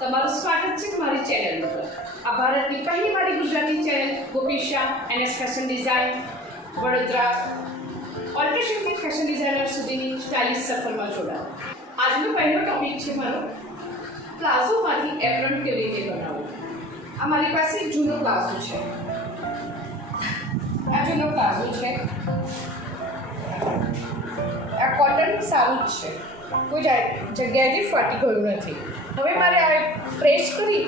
તમારું સ્વાગત છે મારી ચેનલ પર। આ ભારતની પહેલીવાળી Gujarati channel Gopisha NS fashion design Vadodara ઓલ્ટ્રેશનથી ફેશન ડિઝાઇનર સુધીની સ્ટાઇલિશ સફરમાં જોડાઓ। આજનો પહેલો ટોપિક છે મારો પ્લાઝોમાંથી એપ્રન કેવી રીતે બનાવવું। આ મારી પાસે જૂનો પ્લાઝો છે, આ જૂનો પ્લાઝો છે, આ કોટન સારું જ છે, કોઈ જગ્યાએથી ફાટી ગયું નથી। હવે મારે આ પ્રેસ કરી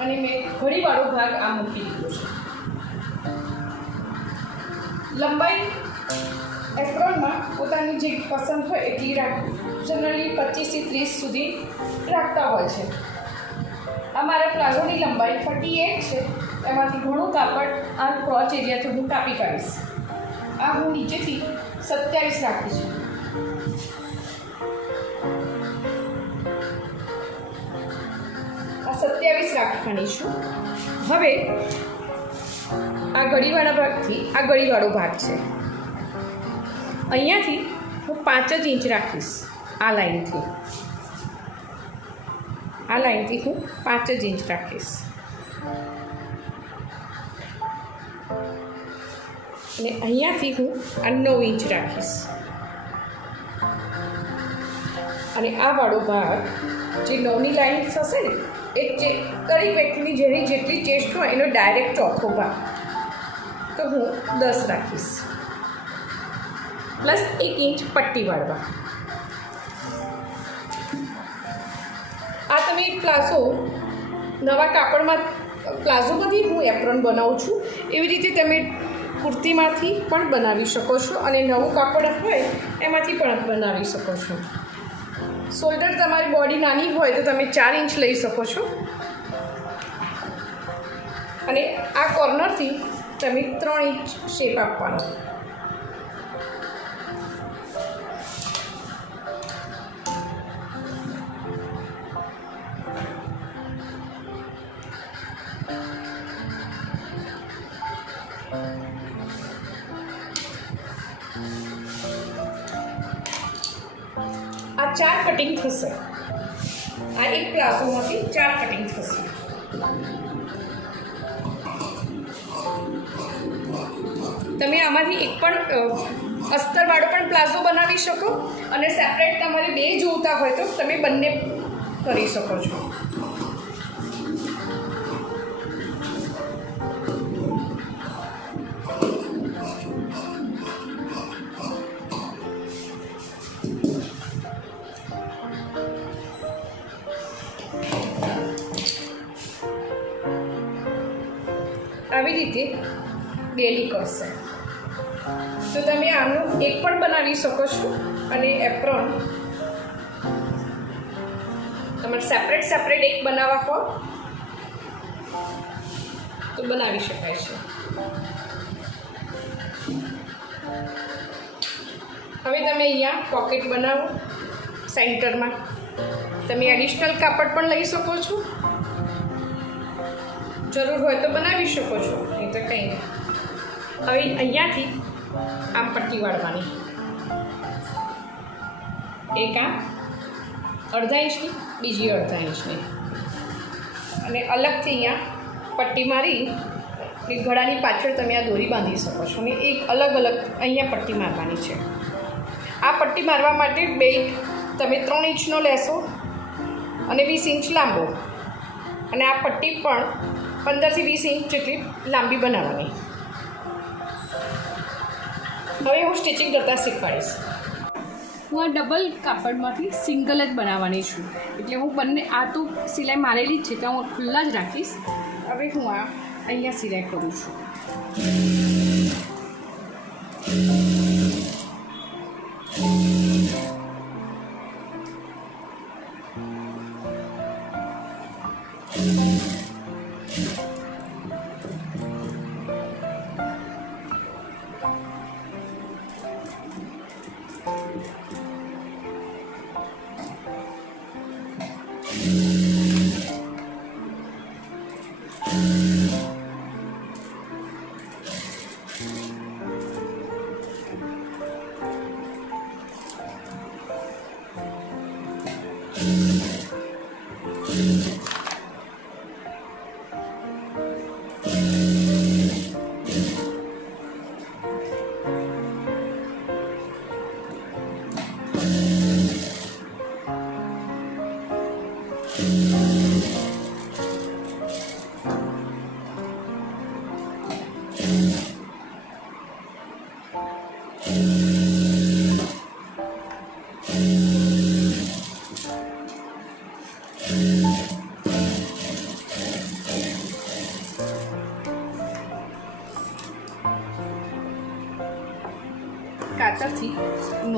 અને મેં ઘડીવાળો ભાગ આ મૂકી દીધો છે। લંબાઈ એપ્રોનમાં પોતાની જે પસંદ હોય એટલી રાખવી, જનરલી 25 થી 30 સુધી રાખતા હોય છે। આ મારા પ્લાઝોની લંબાઈ 38 છે, એમાંથી ઘણું કાપડ આ ક્રોચ એરિયાથી હું કાપી કાઢીશ। આ હું નીચેથી 27 રાખી છું। આ 27 રાખી કાઢીશું। હવે આ ગળીવાળા ભાગથી આ ગળીવાળો ભાગ છે, અહીંયાથી હું 5 જ ઇંચ રાખીશ। આ લાઈનથી હું 5 જ ઇંચ રાખીશ અને અહીંયાથી હું આ 9 ઇંચ રાખીશ અને આ વાળો ભાગ જે 9ની લાઈન થશે ને એ દરેક વ્યક્તિની જેટલી ચેસ્ટ હોય એનો ડાયરેક્ટ ચોથો ભાગ, તો હું 10 રાખીશ પ્લસ 1 ઇંચ પટ્ટી વાળવા। આ તમે પ્લાઝો નવા કાપડમાં પ્લાઝોમાંથી હું એપ્રોન બનાવું છું, એવી રીતે તમે કુર્તીમાંથી પણ બનાવી શકો છો અને નવું કાપડ હોય એમાંથી પણ બનાવી શકો છો। શોલ્ડર તમારી બોડી નાની હોય તો તમે 4 ઇંચ લઈ શકો છો અને આ કોર્નરથી તમે 3 ઇંચ શેપ આપવાનો। આ 4 કટિંગ થશે, આ એક પ્લાઝોમાંથી 4 કટિંગ થશે। તમે આમાંથી એક પણ અસ્તરવાળો પણ પ્લાઝો બનાવી શકો અને સેપરેટ તમારે 2 જોઈતા હોય તો તમે બંને કરી શકો છો। આવી રીતે ડેલી કરશે તો તમે આનું એક પણ બનાવી શકો છો અને એપ્રોન તમારે સેપરેટ એક બનાવવા હોય તો બનાવી શકાય છે। હવે તમે અહીંયા પોકેટ બનાવો સેન્ટરમાં, તમે એડિશનલ કાપડ પણ લઈ શકો છો, જરૂર હોય તો બનાવી શકો છો, નહીં તો કંઈ નહીં। હવે અહીંયાથી આમ પટ્ટી વાળવાની, એક આમ અડધા ઇંચની, બીજી અડધા ઇંચની, અને અલગથી અહીંયા પટ્ટી મારી ગળાની પાછળ તમે આ દોરી બાંધી શકો છો અને એક અલગ અહીંયા પટ્ટી મારવાની છે। આ પટ્ટી મારવા માટે તમે 3 ઇંચનો લેશો અને 20 ઇંચ લાંબો, અને આ પટ્ટી પણ 15 થી 20 ઇંચ જેટલી લાંબી બનાવવાની। હવે હું સ્ટિચિંગ કરતાં શીખવાડીશ। હું આ ડબલ કાપડમાંથી સિંગલ જ બનાવવાની છું, એટલે હું બંને આ તો સિલાઈ મારેલી જ છે તો હું ખુલ્લા જ રાખીશ। હવે હું આ અહીંયા સિલાઈ કરું છું।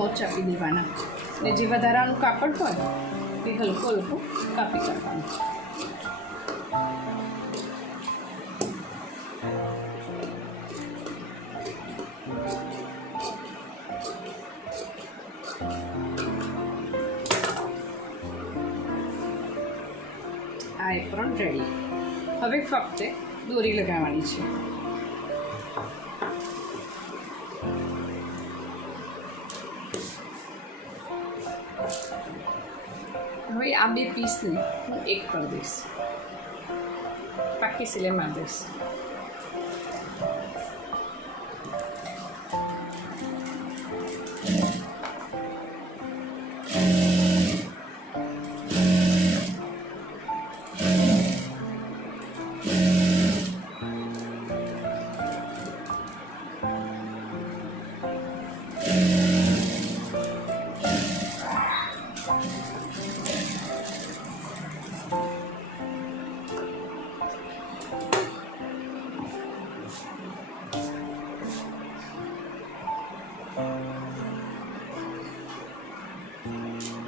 નોચ આપી દેવાના અને જે વધારાનું કાપડ હોય એ હલકો હલકો કાપી કાઢવાનું. આ એપ્રોન રેડી. હવે ફક્ત દોરી લગાવવાની છે. હવે આ બે પીસને હું એક કરી દઈશ, પાકી સિલાઈ મારી દઈશ.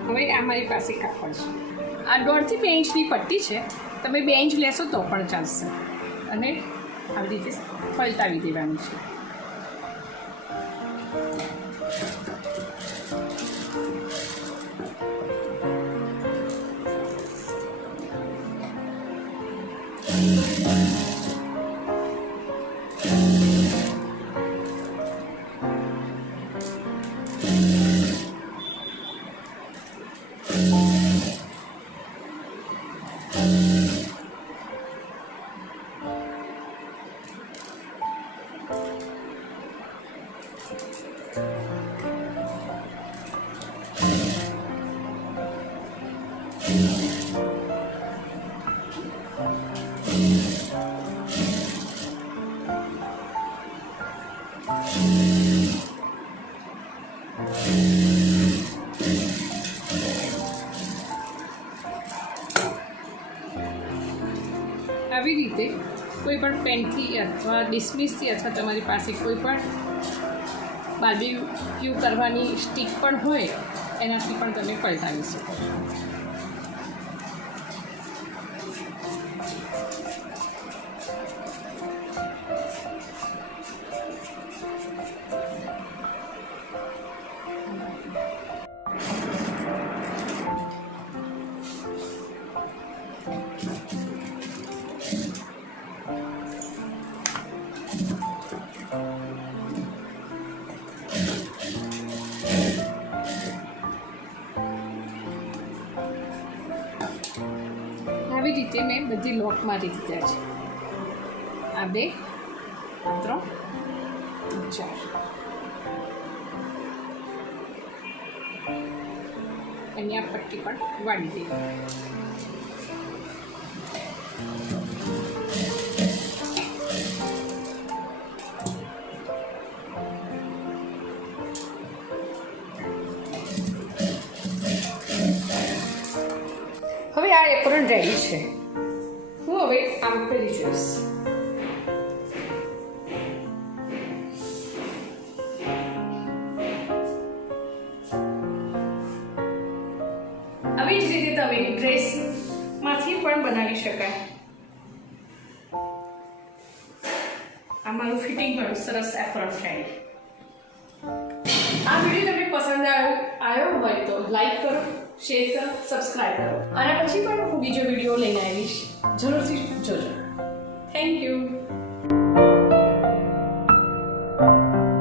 હવે આ મારી પાસે કાપડ છે. આ 1.5 થી 2 ઇંચની પટ્ટી છે. તમે 2 ઇંચ લેશો તો પણ ચાલશે. અને આવી રીતે પલટાવી દેવાનું છે. આવી રીતે કોઈ પણ પેનથી અથવા ડિસ્મિસથી અથવા તમારી પાસે કોઈ પણ બાર્બીક્યુ કરવાની સ્ટીક પણ હોય એનાથી પણ તમે પલટાવી શકો છો. આવી રીતે મેં બધી લોક મારી દીધા છે. આ 2, 3, 4. અહીંયા પટ્ટી પણ વાળી દેવી. હવે આ એપ્રોન રેડી છે. હું હવે આમ પહેરી જોઈશ. આવી જ રીતે તમે ડ્રેસમાંથી પણ બનાવી શકાય. આ મારું ફિટિંગ વાળું સરસ એપ્રોન રેડી. આ વિડીયો તમને પસંદ આવ્યો હોય તો લાઈક કરો, શેર કરો, સબસ્ક્રાઈબ કરો. આના પછી પણ હું બીજો વિડીયો લઈને આવીશ. જરૂરથી જોજો. Thank you.